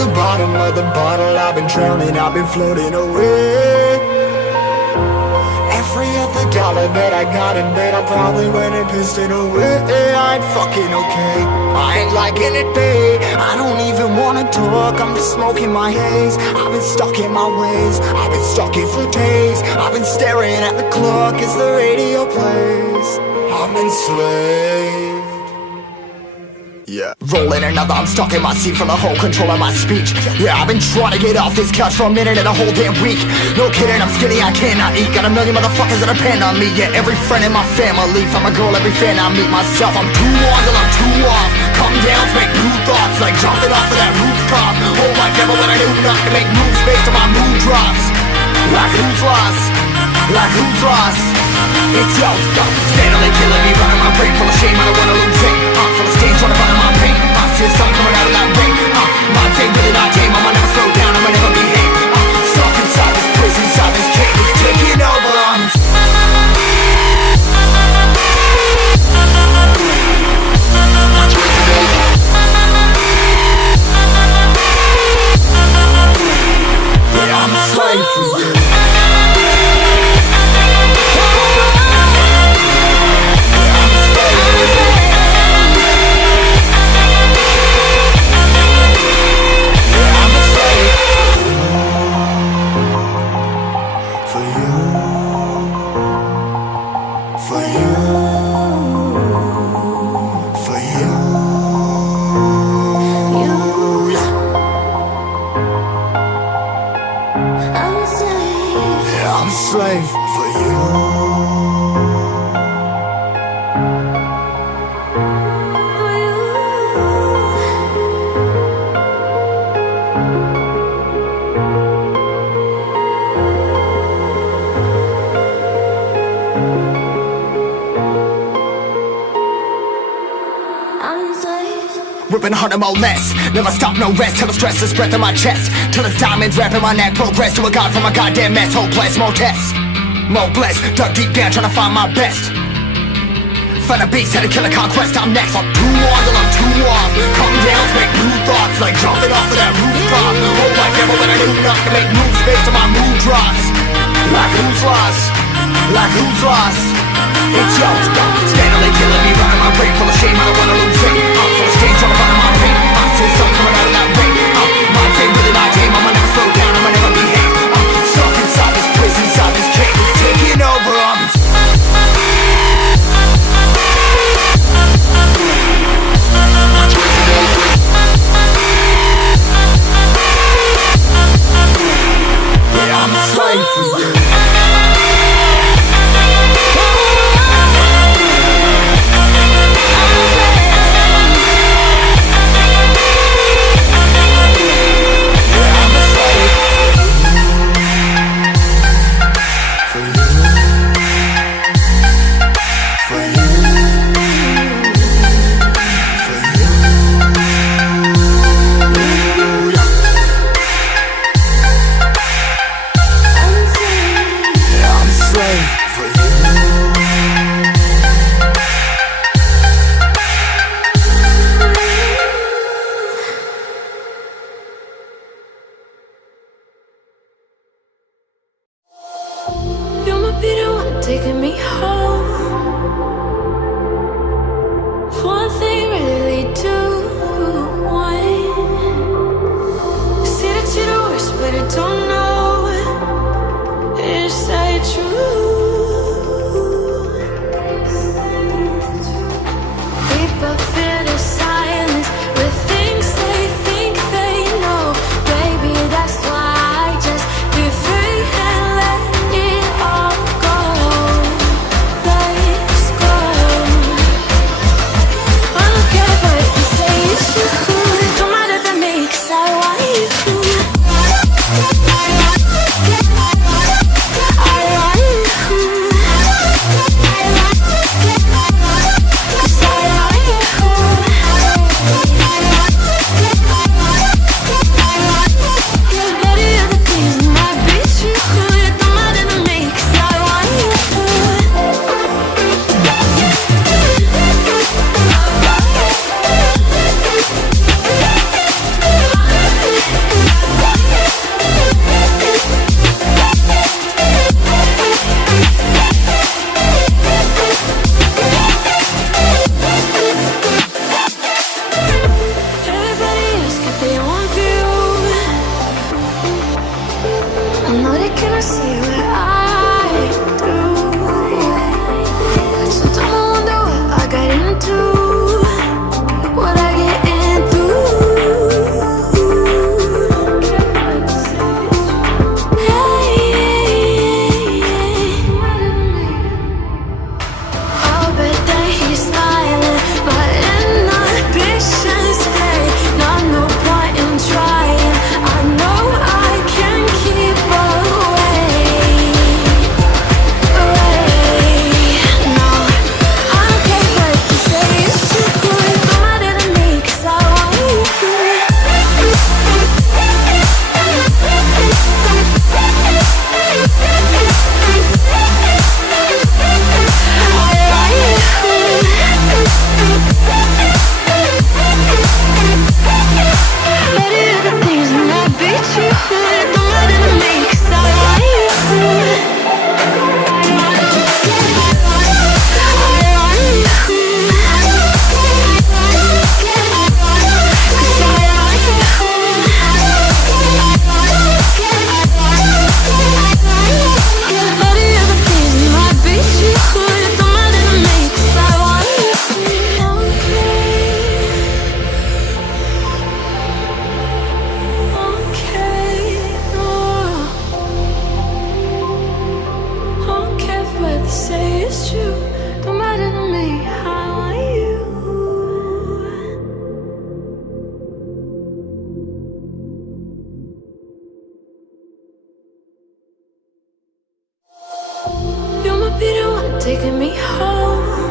the bottom of the bottle, I've been drowning, I've been floating away. Every other dollar that I got in bed, I probably went and pissed it away. I ain't fucking okay, I ain't liking it, babe. I don't even wanna talk, I'm just smoking my haze. I've been stuck in my ways, I've been stuck in for days. I've been staring at the clock as the radio plays. I'm enslaved. Yeah. Rolling another, I'm stuck in my seat from the whole control of my speech. Yeah, I've been trying to get off this couch for a minute and a whole damn week. No kidding, I'm skinny, I cannot eat. Got a million motherfuckers that depend on me. Yeah, every friend in my family, from a girl, every fan I meet myself. I'm too on till I'm too off. Come down to make new thoughts, like jumping off of that rooftop. Hold my camera when I do not to make moves based on my mood drops. Like who's lost? Like who's lost? It's yo, steadily killing me, running my brain full of shame. I don't wanna lose it. Full of stage, trying to find my pain. See the sun coming out of that rain. Minds ain't really not tame. I'ma never slow down, I'ma never behave. Stuck inside this prison, inside this cage. It's taking over on me. Yeah, I'm a slave for you. Slave for you. Ripping harder, more less. Never stop, no rest. Till the stress is breath in my chest. Till it's diamonds wrapping my neck. Progress to a god from a goddamn mess. Hopeless, more tests, more blessed. Dug deep down trying to find my best. Find a beast, had to kill a conquest. I'm next. I'm too on till I'm too off. Come down to make new thoughts, like jumping off of that rooftop. Hold my camera when I do not to make moves based on my mood drops. Like who's lost? Like who's lost? It's yo, steadily killing me, running my brain full of shame. I don't wanna lose it. Full of stage, trying to find my pain. See the sun coming out of that rain. Minds ain't really not tame. I'ma never slow down, I'ma never behave. Stuck inside this prison, inside this cage. It's taking over on me. Yeah, I'm a slave for you. Taking me home. One thing really lead to one. See that you're the worst, but I don't know. Is that true? People fear the silence with things they think they know. Baby, that's why I just be free and let it all go. Let's go. I don't care what you say, it's true. Don't matter to me, 'cause I want you. taking me home.